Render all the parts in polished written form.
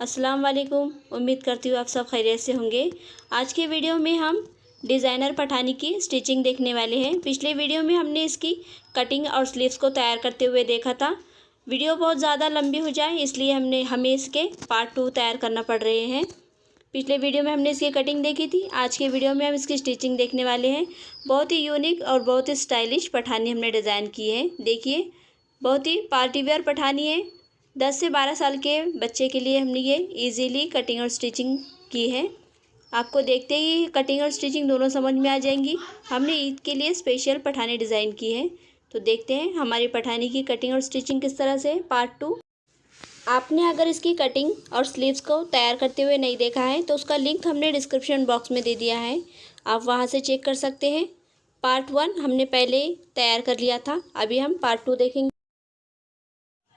अस्सलाम वालेकुम। उम्मीद करती हूँ आप सब खैरियत से होंगे। आज के वीडियो में हम डिज़ाइनर पठानी की स्टिचिंग देखने वाले हैं। पिछले वीडियो में हमने इसकी कटिंग और स्लीव्स को तैयार करते हुए देखा था। वीडियो बहुत ज़्यादा लंबी हो जाए इसलिए हमें इसके पार्ट 2 तैयार करना पड़ रहे हैं। पिछले वीडियो में हमने इसकी कटिंग देखी थी, आज के वीडियो में हम इसकी स्टिचिंग देखने वाले हैं। बहुत ही यूनिक और बहुत ही स्टाइलिश पठानी हमने डिज़ाइन की है। देखिए, बहुत ही पार्टी वेयर पठानी है। 10 से 12 साल के बच्चे के लिए हमने ये इजीली कटिंग और स्टिचिंग की है। आपको देखते ही कटिंग और स्टिचिंग दोनों समझ में आ जाएंगी। हमने ईद के लिए स्पेशल पठानी डिज़ाइन की है। तो देखते हैं हमारी पठानी की कटिंग और स्टिचिंग किस तरह से। पार्ट 2। आपने अगर इसकी कटिंग और स्लीव्स को तैयार करते हुए नहीं देखा है तो उसका लिंक हमने डिस्क्रिप्शन बॉक्स में दे दिया है, आप वहां से चेक कर सकते हैं। पार्ट 1 हमने पहले तैयार कर लिया था, अभी हम पार्ट 2 देखेंगे।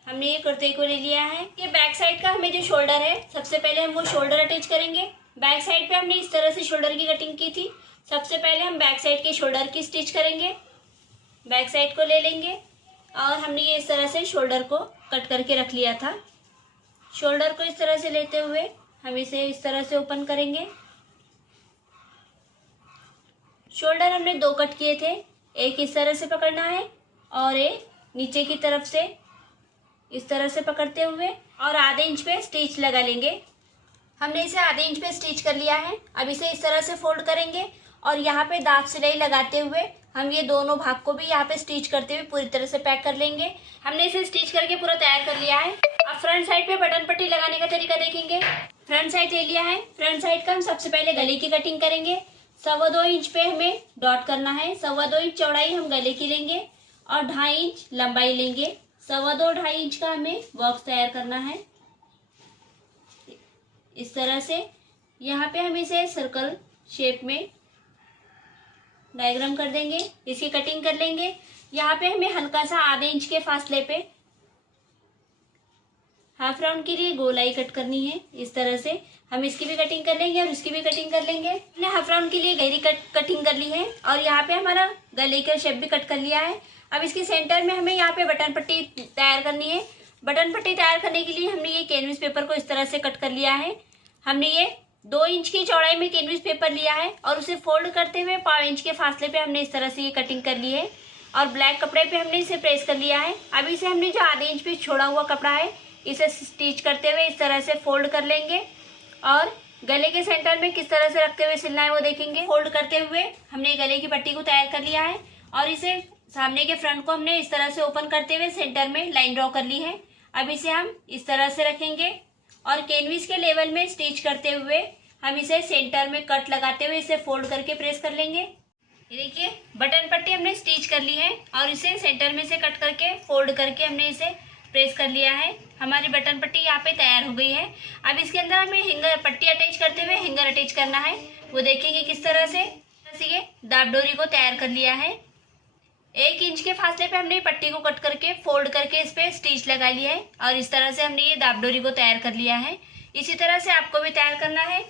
हमने ये कुर्ते को ले लिया है। ये बैक साइड का हमें जो शोल्डर है, सबसे पहले हम वो शोल्डर अटैच करेंगे। बैक साइड पे हमने इस तरह से शोल्डर की कटिंग की थी। सबसे पहले हम बैक साइड के शोल्डर की स्टिच करेंगे। बैक साइड को ले लेंगे और हमने ये इस तरह से शोल्डर को कट करके रख लिया था। शोल्डर को इस तरह से लेते हुए हम इसे इस तरह से ओपन करेंगे। शोल्डर हमने 2 कट किए थे, एक इस तरह से पकड़ना है और एक नीचे की तरफ से इस तरह से पकड़ते हुए और आधे इंच पे स्टिच लगा लेंगे। हमने इसे आधे इंच पे स्टिच कर लिया है। अब इसे इस तरह से फोल्ड करेंगे और यहाँ पे दांत सिलाई लगाते हुए हम ये दोनों भाग को भी यहाँ पे स्टिच करते हुए पूरी तरह से पैक कर लेंगे। हमने इसे स्टिच करके पूरा तैयार कर लिया है। अब फ्रंट साइड पे बटन पट्टी लगाने का तरीका देखेंगे। फ्रंट साइड ले लिया है। फ्रंट साइड का हम सबसे पहले गले की कटिंग करेंगे। 2.25 इंच पे हमें डॉट करना है। 2.25 इंच चौड़ाई हम गले की लेंगे और 2.5 इंच लंबाई लेंगे। 2.25 इंच का हमें बॉक्स तैयार करना है इस तरह से। यहाँ पे हम इसे सर्कल शेप में डायग्राम कर देंगे, इसकी कटिंग कर लेंगे। यहाँ पे हमें हल्का सा आधे इंच के फासले पे हाफ राउंड के लिए गोलाई कट करनी है इस तरह से। हम इसकी भी कटिंग कर लेंगे और इसकी भी कटिंग कर लेंगे। हमने हाफ राउंड के लिए गहरी कटिंग कर ली है और यहाँ पे हमारा गले का शेप भी कट कर लिया है। अब इसके सेंटर में हमें यहाँ पे बटन पट्टी तैयार करनी है। बटन पट्टी तैयार करने के लिए हमने ये कैनवस पेपर को इस तरह से कट कर लिया है। हमने ये 2 इंच की चौड़ाई में कैनवस पेपर लिया है और उसे फोल्ड करते हुए 1/4 इंच के फासले पे हमने इस तरह से ये कटिंग कर ली है और ब्लैक कपड़े पे हमने इसे प्रेस कर लिया है। अब इसे हमने जो आधे इंच पे छोड़ा हुआ कपड़ा है इसे स्टिच करते हुए इस तरह से फोल्ड कर लेंगे और गले के सेंटर में किस तरह से रखते हुए सिलना है वो देखेंगे। फोल्ड करते हुए हमने गले की पट्टी को तैयार कर लिया है और इसे सामने के फ्रंट को हमने इस तरह से ओपन करते हुए सेंटर में लाइन ड्रॉ कर ली है। अब इसे हम इस तरह से रखेंगे और कैनवस के लेवल में स्टिच करते हुए हम इसे सेंटर में कट लगाते हुए इसे फोल्ड करके प्रेस कर लेंगे। ये देखिए, बटन पट्टी हमने स्टिच कर ली है और इसे सेंटर में से कट करके फोल्ड करके हमने इसे प्रेस कर लिया है। हमारी बटन पट्टी यहाँ पे तैयार हो गई है। अब इसके अंदर हमें हिंगर पट्टी अटैच करते हुए हिंगर अटैच करना है, वो देखेंगे किस तरह से। ये दाब डोरी को तैयार कर लिया है। 1 इंच के फासले पे हमने पट्टी को कट करके फोल्ड करके इस पे स्टिच लगा लिया है और इस तरह से हमने ये दाब डोरी को तैयार कर लिया है। इसी तरह से आपको भी तैयार करना है।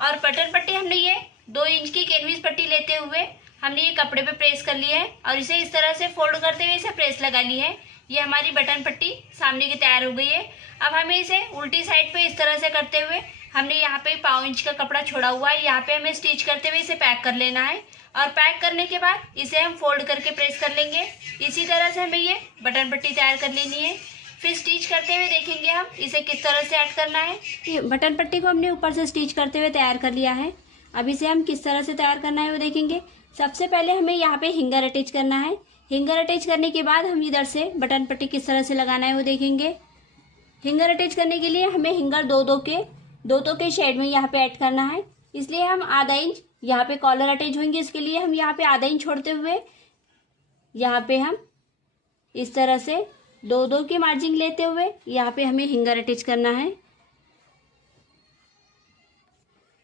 और बटन पट्टी हमने ये 2 इंच की कैनवस पट्टी लेते हुए हमने ये कपड़े पे प्रेस कर लिया है और इसे इस तरह से फोल्ड करते हुए इसे प्रेस लगा ली है। ये हमारी बटन पट्टी सामने की तैयार हो गई है। अब हमें इसे उल्टी साइड पे इस तरह से करते हुए हमने यहाँ पे 1/4 इंच का कपड़ा छोड़ा हुआ है, यहाँ पे हमें स्टिच करते हुए इसे पैक कर लेना है और पैक करने के बाद इसे हम फोल्ड करके प्रेस कर लेंगे। इसी तरह से हमें ये बटन पट्टी तैयार कर लेनी है। फिर स्टिच करते हुए देखेंगे हम इसे किस तरह से ऐड करना है। ये बटन पट्टी को हमने ऊपर से स्टिच करते हुए तैयार कर लिया है। अब इसे हम किस तरह से तैयार करना है वो देखेंगे। सबसे पहले हमें यहाँ पे हिंगर अटैच करना है। हिंगर अटैच करने के बाद हम इधर से बटन पट्टी किस तरह से लगाना है वो देखेंगे। हिंगर अटैच करने के लिए हमें हिंगर दो के शेड में यहाँ पे ऐड करना है, इसलिए हम आधा इंच यहाँ पे कॉलर अटैच होंगे, इसके लिए हम यहाँ पे आधा इंच छोड़ते हुए यहाँ पे हम इस तरह से 2 की मार्जिन लेते हुए यहाँ पे हमें हिंगर अटैच करना है।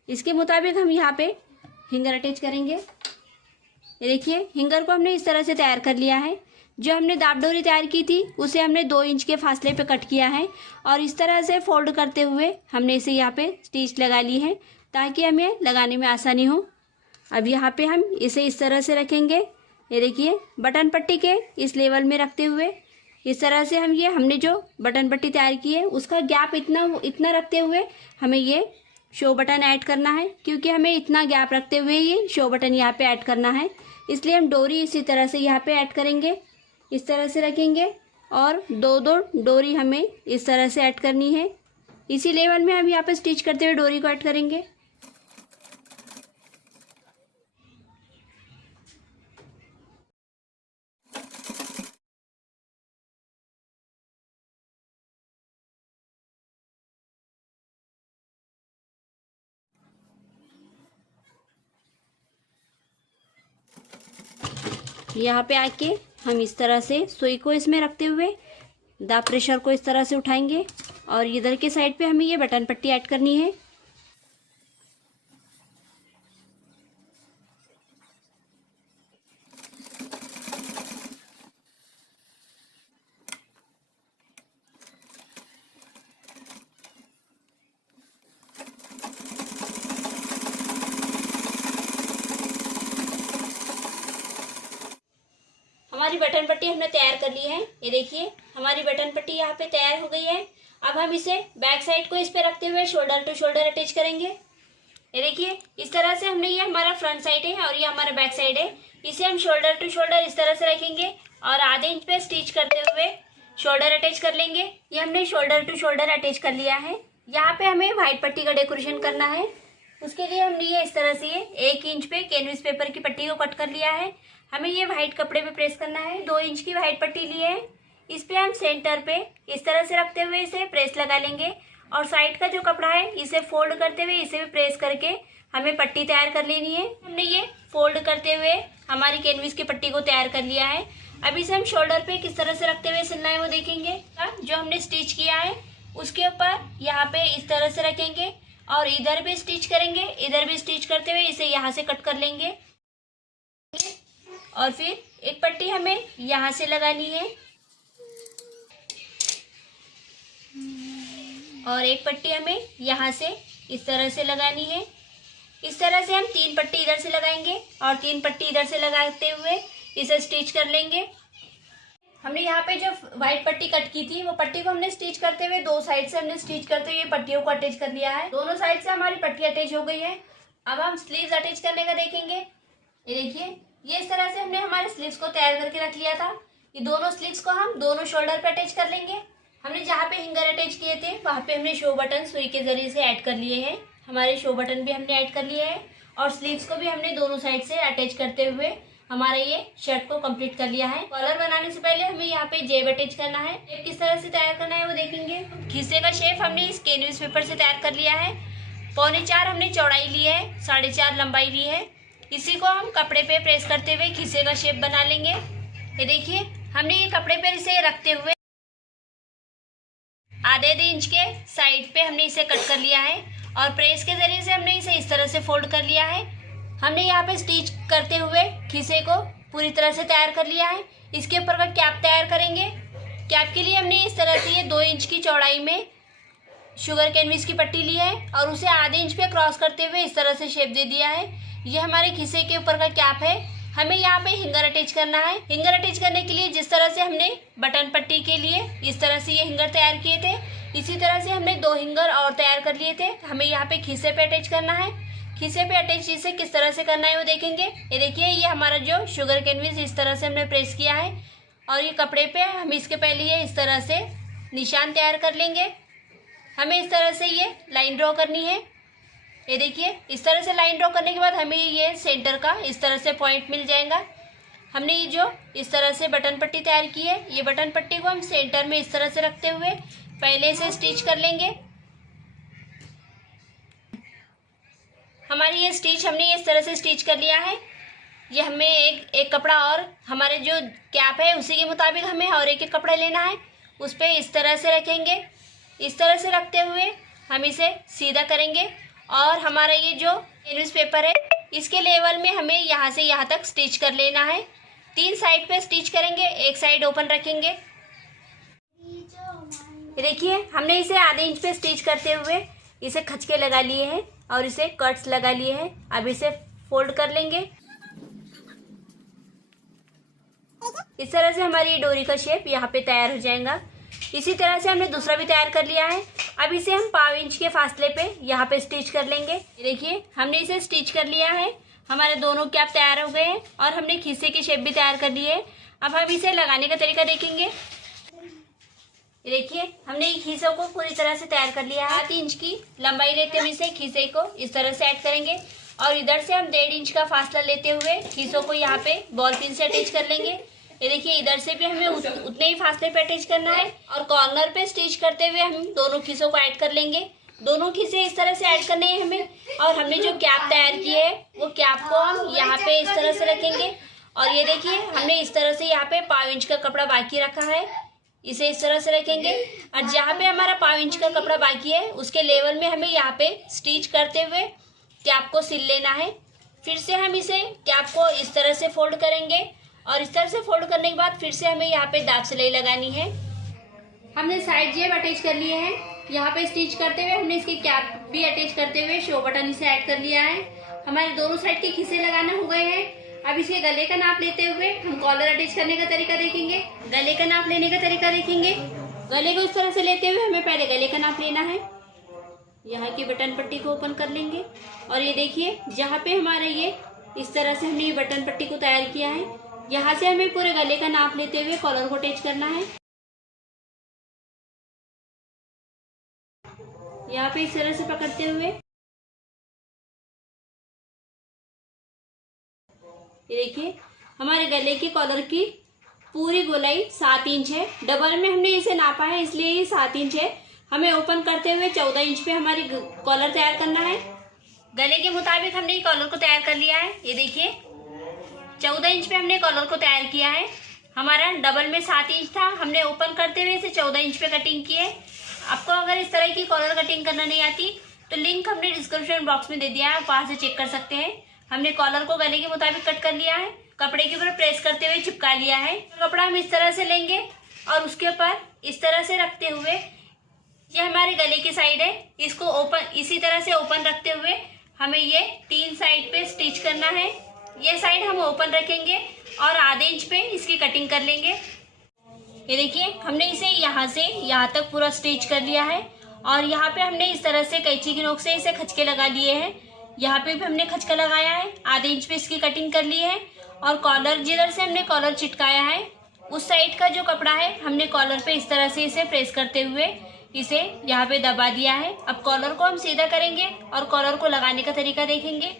इसके मुताबिक हम यहाँ पे हिंगर अटैच करेंगे। ये देखिए, हिंगर को हमने इस तरह से तैयार कर लिया है। जो हमने दाब डोरी तैयार की थी उसे हमने 2 इंच के फासले पे कट किया है और इस तरह से फोल्ड करते हुए हमने इसे यहाँ पे स्टिच लगा ली है ताकि हमें लगाने में आसानी हो। अब यहाँ पे हम इसे इस तरह से रखेंगे। ये देखिए, बटन पट्टी के इस लेवल में रखते हुए इस तरह से हम ये हमने जो बटन पट्टी तैयार की है उसका गैप इतना रखते हुए हमें ये शो बटन ऐड करना है, क्योंकि हमें इतना गैप रखते हुए ये शो बटन यहाँ पे ऐड करना है। इसलिए हम डोरी इसी तरह से यहाँ पे ऐड करेंगे, इस तरह से रखेंगे और दो दो डोरी हमें इस तरह से ऐड करनी है। इसी लेवल में हम यहाँ पे स्टिच करते हुए डोरी को ऐड करेंगे। यहाँ पे आके हम इस तरह से सुई को इसमें रखते हुए द प्रेशर को इस तरह से उठाएंगे और इधर के साइड पे हमें ये बटन पट्टी ऐड करनी है। हमारी बटन पट्टी हमने तैयार कर ली है। ये देखिए हमारी बटन पट्टी यहाँ पे तैयार हो गई है। अब हम इसे बैक साइड को इस पे रखते हुए शोल्डर टू शोल्डर अटैच करेंगे। ये देखिए इस तरह से हमने, ये हमारा फ्रंट साइड है और ये हमारा बैक साइड है। इसे हम शोल्डर टू शोल्डर इस तरह से रखेंगे और आधे इंच पे स्टिच करते हुए शोल्डर अटैच कर लेंगे। ये हमने शोल्डर टू शोल्डर अटैच कर लिया है। यहाँ पे हमें व्हाइट पट्टी का डेकोरेशन करना है। उसके लिए हमने ये इस तरह से ये 1 इंच पे कैनविस पेपर की पट्टी को कट कर लिया है। हमें ये व्हाइट कपड़े पे प्रेस करना है। 2 इंच की व्हाइट पट्टी ली है। इस पे हम सेंटर पे इस तरह से रखते हुए इसे प्रेस लगा लेंगे और साइड का जो कपड़ा है इसे फोल्ड करते हुए इसे भी प्रेस करके हमें पट्टी तैयार कर लेनी है। हमने ये फोल्ड करते हुए हमारी कैनविस की पट्टी को तैयार कर लिया है। अब इसे हम शोल्डर पे किस तरह से रखते हुए सिलना है वो देखेंगे। जो हमने स्टिच किया है उसके ऊपर यहाँ पे इस तरह से रखेंगे और इधर भी स्टिच करेंगे, इधर भी स्टिच करते हुए इसे यहाँ से कट कर लेंगे और फिर एक पट्टी हमें यहाँ से लगानी है और एक पट्टी हमें यहाँ से इस तरह से लगानी है। इस तरह से हम 3 पट्टी इधर से लगाएंगे और 3 पट्टी इधर से लगाते हुए इसे स्टिच कर लेंगे। हमने यहाँ पे जो व्हाइट पट्टी कट की थी वो पट्टी को हमने स्टिच करते हुए 2 साइड से हमने स्टिच करते हुए पट्टियों को अटैच कर लिया है। दोनों साइड से हमारी पट्टी अटैच हो गई है। अब हम स्लीव्स अटैच करने का देखेंगे। ये देखिए ये इस तरह से हमने हमारे स्लीव्स को तैयार करके रख लिया था। ये दोनों स्लीव्स को हम दोनों शोल्डर पे अटैच कर लेंगे। हमने जहाँ पे हिंगर अटैच किए थे वहाँ पे हमने शो बटन सुई के जरिए से ऐड कर लिए हैं। हमारे शो बटन भी हमने ऐड कर लिए हैं और स्लीव्स को भी हमने दोनों साइड से अटैच करते हुए हमारा ये शर्ट को कंप्लीट कर लिया है। कॉलर बनाने से पहले हमें यहाँ पे जेब अटैच करना है। जेब किस तरह से तैयार करना है वो देखेंगे। खीसे का शेप हमने इस कैनविस पेपर से तैयार कर लिया है। 4.25 हमने चौड़ाई ली है, 4.5 लंबाई ली है। इसी को हम कपड़े पे प्रेस करते हुए खीसे का शेप बना लेंगे। ये देखिए हमने ये कपड़े पे इसे रखते हुए आधे इंच के साइड पे हमने इसे कट कर लिया है और प्रेस के जरिए से हमने इसे इस तरह से फोल्ड कर लिया है। हमने यहाँ पे स्टिच करते हुए खीसे को पूरी तरह से तैयार कर लिया है। इसके ऊपर का कैप तैयार करेंगे। कैप के लिए हमने इस तरह से ये 2 इंच की चौड़ाई में शुगर कैनविस की पट्टी ली है और उसे आधे इंच पे क्रॉस करते हुए इस तरह से शेप दे दिया है। ये हमारे खीसे के ऊपर का कैप है। हमें यहाँ पे हिंगर अटैच करना है। हिंगर अटैच करने के लिए जिस तरह से हमने बटन पट्टी के लिए इस तरह से ये हिंगर तैयार किए थे, इसी तरह से हमने 2 हिंगर और तैयार कर लिए थे। हमें यहाँ पे खीसे पे अटैच करना है। खीसे पे अटैच इसे किस तरह से करना है वो देखेंगे। ये देखिए ये हमारा जो शुगर कैनविस इस तरह से हमने प्रेस किया है और ये कपड़े पे हम इसके पहले ये इस तरह से निशान तैयार कर लेंगे। हमें इस तरह से ये लाइन ड्रॉ करनी है। ये देखिए इस तरह से लाइन ड्रॉ करने के बाद हमें ये सेंटर का इस तरह से पॉइंट मिल जाएगा। हमने ये जो इस तरह से बटन पट्टी तैयार की है, ये बटन पट्टी को हम सेंटर में इस तरह से रखते हुए पहले से स्टिच कर लेंगे। हमारी ये स्टिच हमने इस तरह से स्टिच कर लिया है। ये हमें एक कपड़ा और हमारे जो कैप है उसी के मुताबिक हमें और एक कपड़ा लेना है, उस पर इस तरह से रखेंगे। इस तरह से रखते हुए हम इसे सीधा करेंगे और हमारा ये जो कैनविस पेपर है इसके लेवल में हमें यहाँ से यहाँ तक स्टिच कर लेना है। 3 साइड पे स्टिच करेंगे, एक साइड ओपन रखेंगे। देखिए हमने इसे आधे इंच पे स्टिच करते हुए इसे खचके लगा लिए हैं और इसे कट्स लगा लिए हैं। अब इसे फोल्ड कर लेंगे। इस तरह से हमारी ये डोरी का शेप यहाँ पे तैयार हो जाएगा। इसी तरह से हमने दूसरा भी तैयार कर लिया है। अब इसे हम 1/2 इंच के फासले पे यहाँ पे स्टिच कर लेंगे। देखिए हमने इसे स्टिच कर लिया है। हमारे दोनों कैप तैयार हो गए हैं और हमने खीसे की शेप भी तैयार कर ली है। अब हम इसे लगाने का तरीका देखेंगे। देखिए हमने खीसों को पूरी तरह से तैयार कर लिया है। 7 इंच की लंबाई लेते हुए इसे खीसे को इस तरह से ऐड करेंगे और इधर से हम 1.5 इंच का फासला लेते हुए खीसों को यहाँ पे बॉल पिन से अटैच कर लेंगे। ये देखिए इधर से भी हमें उतने ही फासले पे अटैच करना है और कॉर्नर पे स्टिच करते हुए हम दोनों खीसों को ऐड कर लेंगे। दोनों खीसे इस तरह से ऐड करने हैं हमें। और हमने जो कैप तैयार की है वो कैप को हम यहाँ पे इस तरह से रखेंगे और ये देखिए हमने इस तरह से यहाँ पे 1/2 इंच का कपड़ा बाकी रखा है, इसे इस तरह से रखेंगे और जहाँ पे हमारा 1/2 इंच का कपड़ा बाकी है उसके लेवल में हमें यहाँ पे स्टिच करते हुए कैप को सिल लेना है। फिर से हम इसे कैप को इस तरह से फोल्ड करेंगे और इस तरह से फोल्ड करने के बाद फिर से हमें यहाँ पे दाब सिलाई लगानी है। हमने साइड जेब अटैच कर लिए हैं। यहाँ पे स्टिच करते हुए हमने इसकी कैप भी अटैच करते हुए शो बटन इसे ऐड कर लिया है। हमारे दोनों साइड के खीसे लगाना हो गए हैं। अब इसके गले का नाप लेते हुए हम कॉलर अटैच करने का तरीका देखेंगे। गले का नाप लेने का तरीका देखेंगे। गले को इस तरह से लेते हुए हमें पहले गले का नाप लेना है। यहाँ की बटन पट्टी को ओपन कर लेंगे और ये देखिए जहाँ पे हमारा ये इस तरह से हमने ये बटन पट्टी को तैयार किया है, यहाँ से हमें पूरे गले का नाप लेते हुए कॉलर को अटैच करना है। यहाँ पे इस तरह से पकड़ते हुए ये देखिए हमारे गले के कॉलर की पूरी गोलाई 7 इंच है। डबल में हमने इसे नापा है इसलिए ये 7 इंच है। हमें ओपन करते हुए 14 इंच पे हमारी कॉलर तैयार करना है। गले के मुताबिक हमने ये कॉलर को तैयार कर लिया है। ये देखिए 14 इंच पे हमने कॉलर को तैयार किया है। हमारा डबल में 7 इंच था, हमने ओपन करते हुए इसे 14 इंच पे कटिंग की है। आपको अगर इस तरह की कॉलर कटिंग करना नहीं आती तो लिंक हमने डिस्क्रिप्शन बॉक्स में दे दिया है, आप वहाँ से चेक कर सकते हैं। हमने कॉलर को गले के मुताबिक कट कर लिया है, कपड़े के ऊपर प्रेस करते हुए चिपका लिया है। कपड़ा हम इस तरह से लेंगे और उसके ऊपर इस तरह से रखते हुए ये हमारे गले की साइड है, इसको ओपन इसी तरह से ओपन रखते हुए हमें ये 3 साइड पे स्टिच करना है। ये साइड हम ओपन रखेंगे और आधे इंच पे इसकी कटिंग कर लेंगे। ये देखिए हमने इसे यहाँ से यहाँ तक पूरा स्टिच कर लिया है और यहाँ पे हमने इस तरह से कैंची की नोक से इसे खचके लगा लिए हैं। यहाँ पे भी हमने खचका लगाया है, आधे इंच पे इसकी कटिंग कर ली है और कॉलर जिधर से हमने कॉलर चिटकाया है उस साइड का जो कपड़ा है हमने कॉलर पे इस तरह से इसे प्रेस करते हुए इसे यहाँ पे दबा दिया है। अब कॉलर को हम सीधा करेंगे और कॉलर को लगाने का तरीका देखेंगे।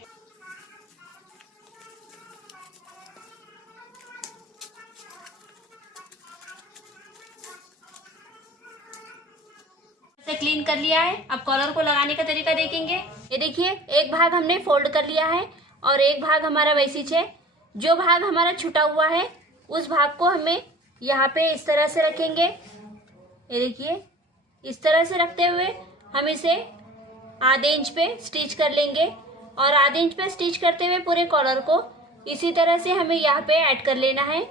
क्लीन कर लिया है। अब कॉलर को लगाने का तरीका देखेंगे। ये देखिए एक भाग हमने फोल्ड कर लिया है और एक भाग हमारा वैसी है। जो भाग हमारा छुटा हुआ है उस भाग को हमें यहाँ पे इस तरह से रखेंगे। ये देखिए इस तरह से रखते हुए हम इसे आधे इंच पे स्टिच कर लेंगे और आधे इंच पे स्टिच करते हुए पूरे कॉलर को इसी तरह से हमें यहाँ पे ऐड कर लेना है।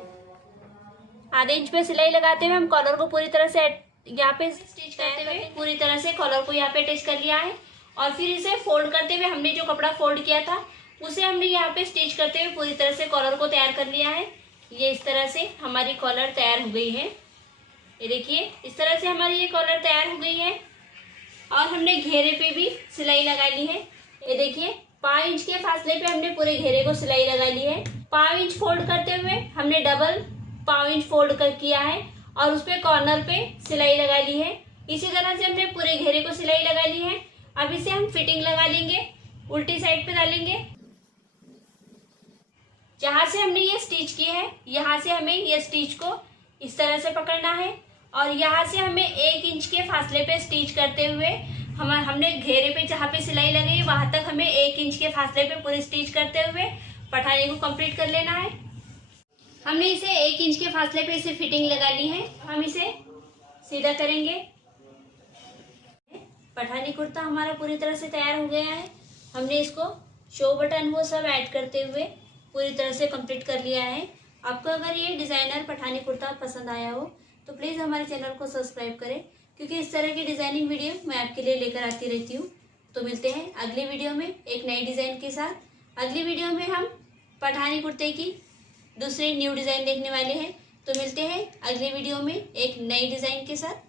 आधे इंच पे सिलाई लगाते हुए हम कॉलर को पूरी तरह से यहाँ पे स्टिच करते हुए पूरी तरह से कॉलर को यहाँ पे अटैच कर लिया है और फिर इसे फोल्ड करते हुए हमने जो कपड़ा फोल्ड किया था उसे हमने यहाँ पे स्टिच करते हुए पूरी तरह से कॉलर को तैयार कर लिया है। ये इस तरह से हमारी कॉलर तैयार हो गई है। ये देखिए इस तरह से हमारी ये कॉलर तैयार हो गई है और हमने घेरे पे भी सिलाई लगा ली है। ये देखिए 5 इंच के फासले पे हमने पूरे घेरे को सिलाई लगा ली है। 5 इंच फोल्ड करते हुए हमने डबल 5 इंच फोल्ड कर किया है और उस पे कॉर्नर पे सिलाई लगा ली है। इसी तरह से हमने पूरे घेरे को सिलाई लगा ली है। अब इसे हम फिटिंग लगा लेंगे, उल्टी साइड पे डालेंगे। जहाँ से हमने ये स्टिच की है यहाँ से हमें ये स्टिच को इस तरह से पकड़ना है और यहाँ से हमें 1 इंच के फासले पे स्टिच करते हुए हमने घेरे पे जहाँ पे सिलाई लगाई वहां तक हमें 1 इंच के फासले पे पूरी स्टिच करते हुए पठानी को कंप्लीट कर लेना है। हमने इसे 1 इंच के फासले पे इसे फिटिंग लगा ली है। हम इसे सीधा करेंगे। पठानी कुर्ता हमारा पूरी तरह से तैयार हो गया है। हमने इसको शो बटन वो सब ऐड करते हुए पूरी तरह से कंप्लीट कर लिया है। आपको अगर ये डिज़ाइनर पठानी कुर्ता पसंद आया हो तो प्लीज़ हमारे चैनल को सब्सक्राइब करें, क्योंकि इस तरह की डिज़ाइनिंग वीडियो मैं आपके लिए लेकर आती रहती हूँ। तो मिलते हैं अगली वीडियो में एक नई डिज़ाइन के साथ। अगली वीडियो में हम पठानी कुर्ते की दूसरी न्यू डिज़ाइन देखने वाले हैं। तो मिलते हैं अगले वीडियो में एक नई डिज़ाइन के साथ।